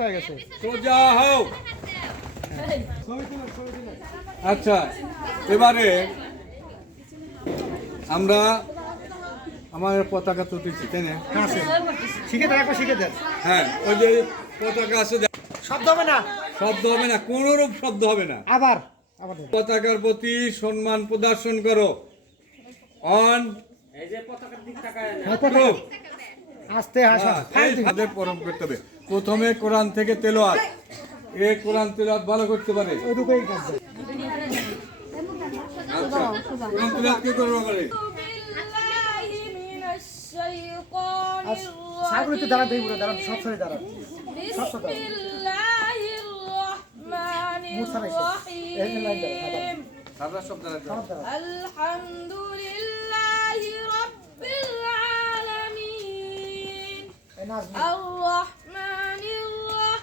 হয়ে গেছে। সোজা হও। আচ্ছা এবারে আমরা আমার পতাকা তুলেছি তাই না? হ্যাঁ শিখে দেন একবার শিখে দেন। হ্যাঁ ওই যে পতাকা আছে শব্দ হবে না। শব্দ হবে না শব্দ হবে না। আবার পতাকার প্রতি সম্মান প্রদর্শন করো। অন হ্যাঁ, আস্তে হাসা তাদের পরম করতে হবে প্রথমে কোরআন থেকে তেলোয়াত। এ কোরআন তেলোয়াত ভালো করতে পারে। আচ্ছা সব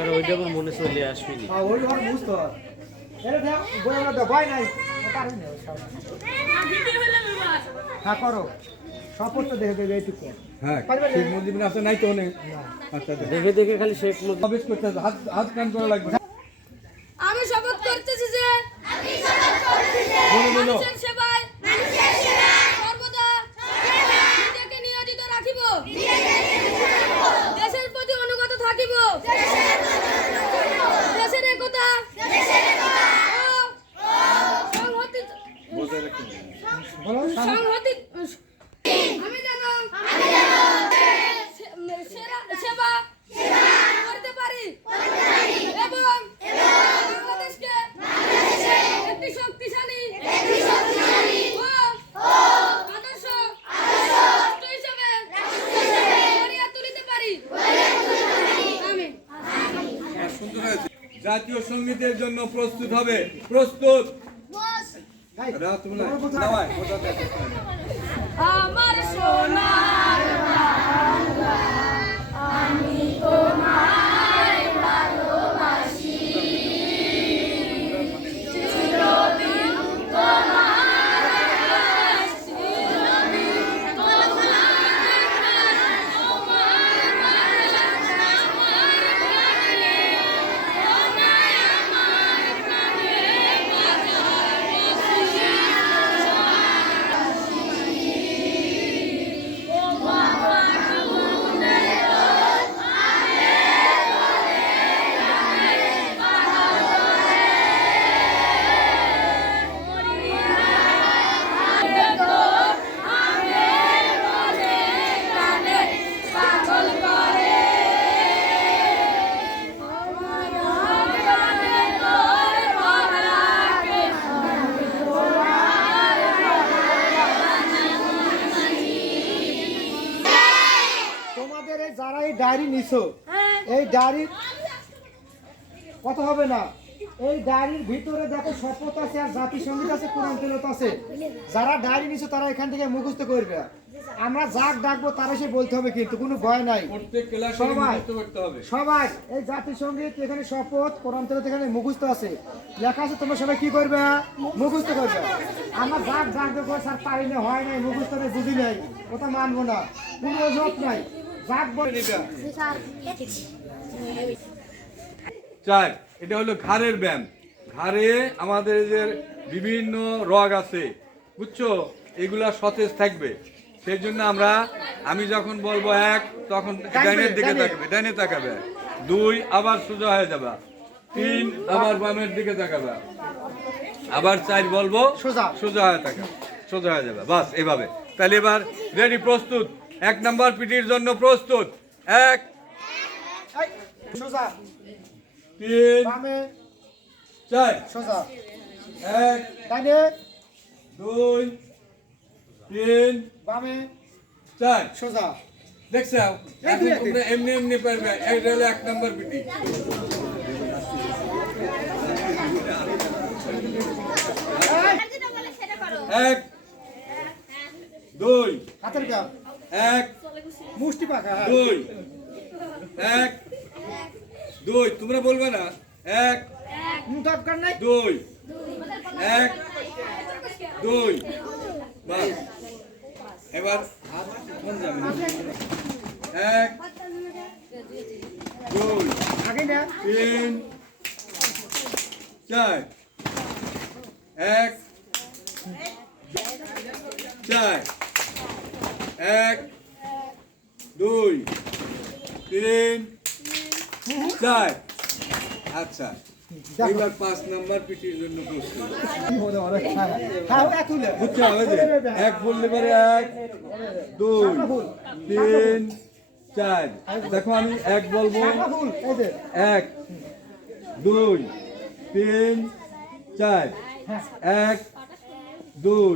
আর ওইটা আমার মনে চলে আসবেনি। হ্যাঁ, ওই ঘর বুঝতে হয় ভয় নাই। না হ্যাঁ করো। তো দেখে দেবে এইটুকু হ্যাঁ পারবে না? আছে নাই তো অনেক। আচ্ছা আচ্ছা দেখে। দেখে খালি শেখ মুজিব করতে হাত হাত কান করা লাগবে। জাতীয় সঙ্গীতের জন্য প্রস্তুত হবে প্রস্তুত এই যারা এই ডায়েরি নিছো। হ্যাঁ। এই ডায়েরির কথা হবে না? এই ডায়েরির ভিতরে দেখো শপথ আছে আর জাতি সংগীত আছে কোরআন তেলত আছে। যারা ডায়েরি নিছো তারা এখান থেকে মুখস্থ করবে। আমরা যাক ডাকবো তারা সে বলতে হবে কিন্তু কোনো ভয় নাই। প্রত্যেক ক্লাসে সবাই। করতে হবে। সবাই এই জাতি সংগীত এখানে শপথ কোরআন তেলত এখানে মুখস্থ আছে। লেখা আছে তোমরা সবাই কি করবে? মুখস্থ করবে। আমরা যাক ডাক দেখো স্যার পারি না হয় নাই মুখস্থ নেই বুঝি নাই ওটা মানবো না। কোনো অজব নাই। চার এটা হলো ঘাড়ের ব্যায়াম। ঘাড়ে আমাদের যে বিভিন্ন রগ আছে বুঝছ? এগুলা সতেজ থাকবে। সেই জন্য আমরা আমি যখন বলব এক তখন ডাইনের দিকে। তাকাবে ডাইনে তাকাবে। দুই আবার সোজা হয়ে যাবে। তিন আবার বামের দিকে তাকাবে। আবার চার বলব সোজা। সোজা হয়ে থাকাবে সোজা হয়ে যাবে। বাস এভাবে। তাহলে এবার রেডি প্রস্তুত। এক নম্বর পিটির জন্য প্রস্তুত। এক তিন চার। সোজা। এক দুই তিন বামে। চার। সোজা। দেখছ এমনি এমনি পারবে। এটা হলো এক নম্বর পিটি। এক দুই হাতের কাপ এক, মুষ্টি পাখা। দুই, এক, দুই, তোমরা বলবে না এক দরকার দুই, এক, দুই বাস এবার? এক, দুই, তিন, চার, এক, চার এক দুই তিন চার। আচ্ছা এবার পাঁচ নাম্বার পিটির জন্য প্রস্তুত। হ্যাঁ এক তুলে বুঝছ যে এক বললে পারে এক দুই তিন চার। দেখো আমি এক বলব। এক দুই তিন চার। এক দুই